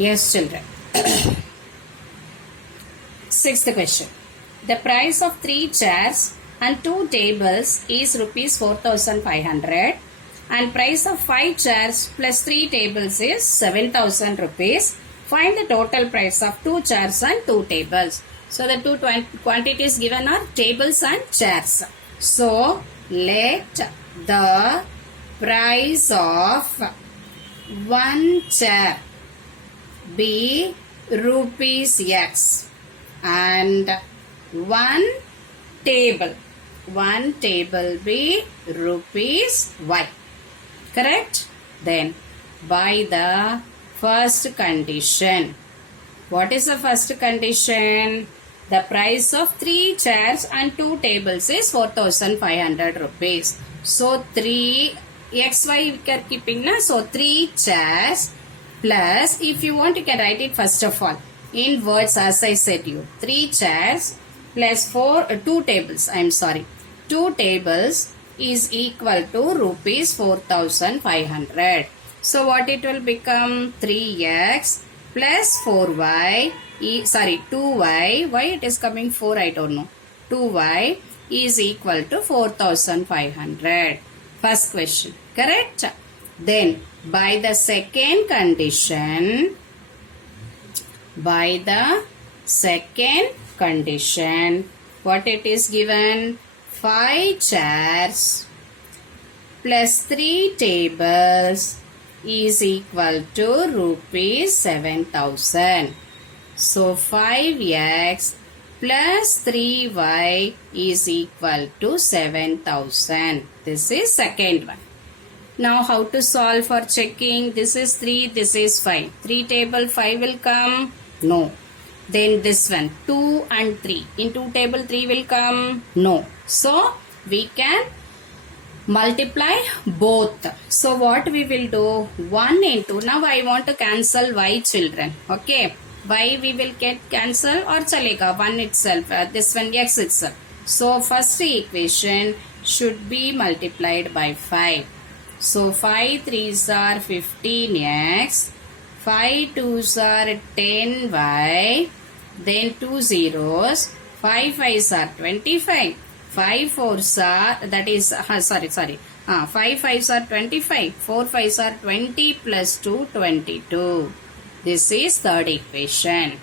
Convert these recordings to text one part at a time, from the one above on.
Yes, children. Sixth question. The price of 3 chairs and 2 tables is rupees 4,500 and price of 5 chairs plus 3 tables is 7,000 rupees. Find the total price of 2 chairs and 2 tables. So the two quantities given are tables and chairs. So let the price of 1 chair be rupees X and one table be rupees Y. Correct? Then by the first condition. What is the first condition? The price of 3 chairs and 2 tables is 4,500 rupees. So 3 XY we are keeping na. So 3 chairs plus, if you want you can write it first of all in words as I said you. 3 chairs plus 2 tables. I am sorry. 2 tables is equal to rupees 4,500. So what it will become? 3x plus 4y. 2y. Why it is coming 4? I don't know. 2y is equal to 4,500. First question. Correct? Then by the second condition, what it is given? 5 chairs plus 3 tables is equal to rupees 7,000. So 5x plus 3y is equal to 7,000. This is second one. Now how to solve for checking? This is 3, this is 5. 3 table 5 will come? No. Then this one 2 and 3. In 2 table 3 will come? No. So we can multiply both. So what we will do? 1 into, now I want to cancel y children. Okay. Y we will get cancel or chalega 1 itself. This one x itself. So first equation should be multiplied by 5. So 5 3s are 15x, 5 2s are 10y, then 2 zeros, 5 5s are 25, 5 4s are, that is, 5 5s are 25, 4 5s are 20 plus 2, 22. This is third equation.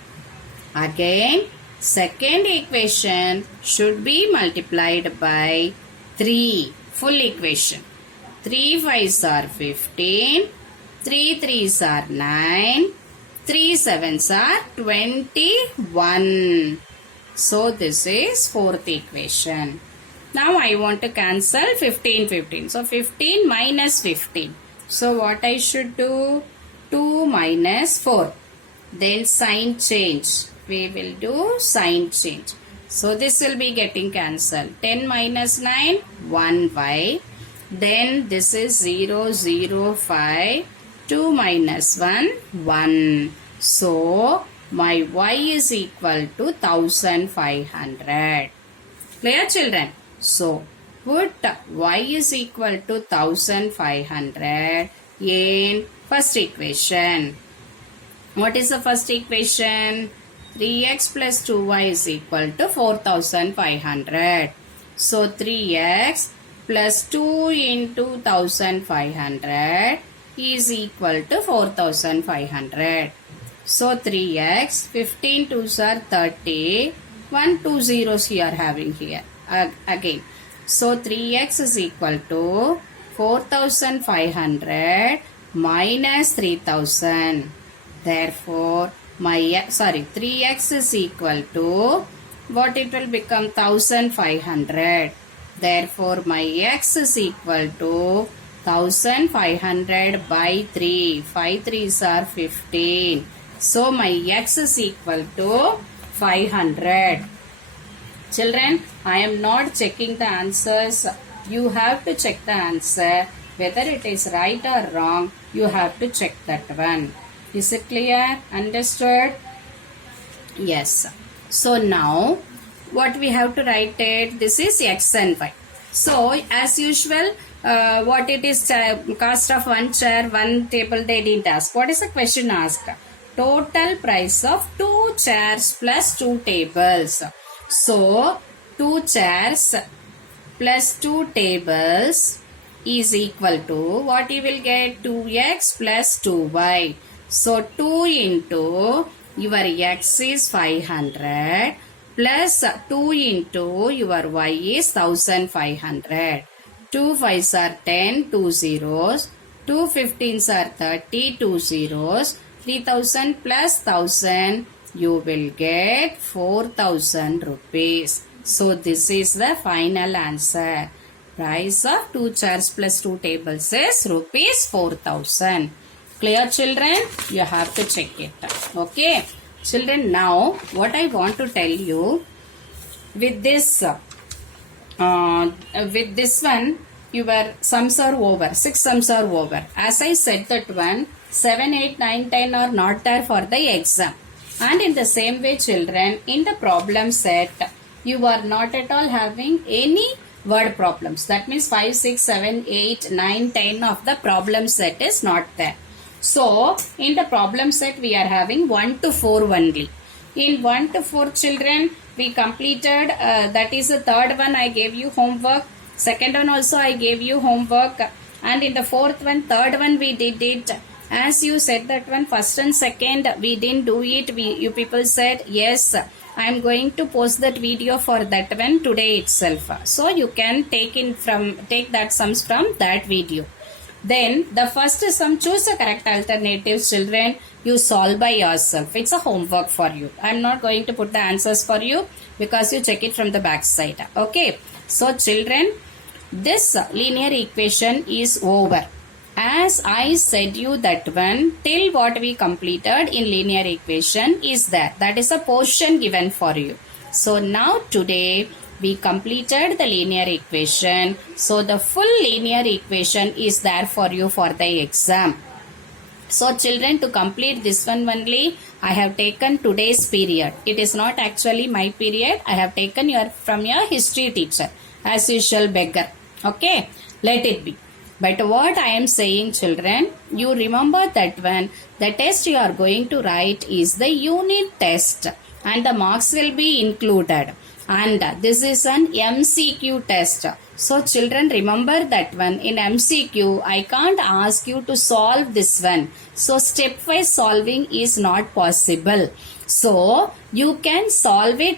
Again, second equation should be multiplied by 3, full equation. 3 5s are 15, 3 3s are 9, 3 7s are 21. So this is fourth equation. Now I want to cancel 15, 15. So 15 minus 15. So what I should do? 2 minus 4. Then sign change. We will do sign change. So this will be getting cancelled. 10 minus 9, 1y. Then this is 0, 0, 5. 2 minus 1, 1. So my y is equal to 1,500. Clear children? So put y is equal to 1,500 in first equation. What is the first equation? 3x plus 2y is equal to 4,500. So 3x plus 2 into 1,500 is equal to 4,500. So 3x, 15 2s are 30, 1 2 zeros here having here again. So 3x is equal to 4,500 minus 3,000. Therefore, 3x is equal to, what it will become? 1,500. Therefore, my x is equal to 1,500 by 3. 5 3s are 15. So, my x is equal to 500. Children, I am not checking the answers. You have to check the answer. Whether it is right or wrong, you have to check that one. Is it clear? Understood? Yes. So now, what we have to write it? This is x and y. So, as usual, what it is, cost of one chair, one table, they didn't ask. What is the question asked? total price of 2 chairs plus 2 tables. So 2 chairs plus 2 tables is equal to what you will get, 2x plus 2y. So 2 into your x is 500 plus 2 into your y is 1500. 2 5s are 10, 2 zeros. 2 15s are 30, 2 zeros. 3000 plus 1000, you will get 4000 rupees. So this is the final answer. Price of 2 chairs plus 2 tables is rupees 4000. Clear, children? You have to check it. Okay. Children, now what I want to tell you, with this one, your sums are over. 6 sums are over. As I said that one, 7, 8, 9, 10 are not there for the exam. And in the same way, children, in the problem set, you are not at all having any word problems. That means 5, 6, 7, 8, 9, 10 of the problem set is not there. So, in the problem set, we are having 1 to 4 only. In 1 to 4, children, we completed, that is the third one I gave you homework. Second one also I gave you homework. And in the fourth one, third one we did it. As you said that one, first and second, we didn't do it. You people said, yes, I am going to post that video for that one today itself. So, you can take that sums from that video. Then the first sum, choose a correct alternative, children. You solve by yourself. It's a homework for you. I'm not going to put the answers for you because you check it from the back side. Okay. So children, this linear equation is over. As I said you that one, till what we completed in linear equation is there. That is a portion given for you. So now today, we completed the linear equation. So the full linear equation is there for you for the exam. So children, to complete this one only, I have taken today's period. It is not actually my period. I have taken from your history teacher. As usual, beggar. Okay, let it be. But what I am saying, children, you remember that one, the test you are going to write is the unit test and the marks will be included. And this is an MCQ test. So children, remember that one. In MCQ, I can't ask you to solve this one. So stepwise solving is not possible. So you can solve it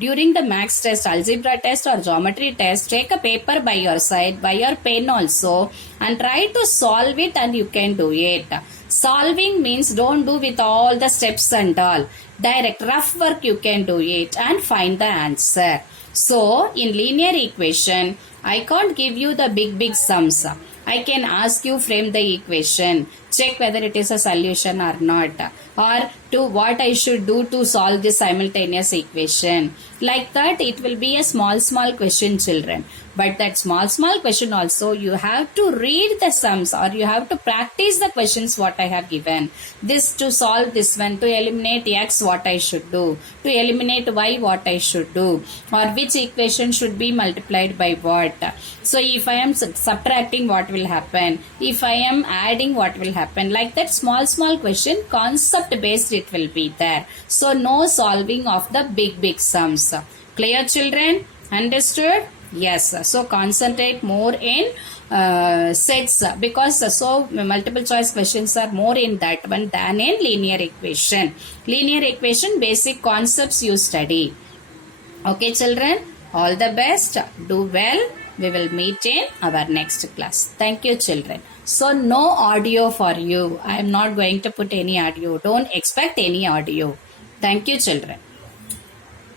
during the maths test, algebra test or geometry test. Take a paper by your side, by your pen also, and try to solve it and you can do it. Solving means don't do with all the steps and all. Direct rough work you can do it and find the answer. So in linear equation, I can't give you the big sums. I can ask you frame the equation, check whether it is a solution or not, or to what I should do to solve this simultaneous equation. Like that, it will be a small question, children. But that small question also, you have to read the sums or you have to practice the questions what I have given. This to solve this one, to eliminate x what I should do, to eliminate y what I should do, or which equation should be multiplied by what. So if I am subtracting, what will happen? If I am adding, what will happen? Like that small question, concept based it will be there. So no solving of the big sums. Clear, children? Understood? Yes. So concentrate more in sets because so multiple choice questions are more in that one than in linear equation. Linear equation basic concepts you study. Okay, children? All the best. Do well. We will meet in our next class. Thank you, children. So no audio for you. I am not going to put any audio. Don't expect any audio. Thank you, children.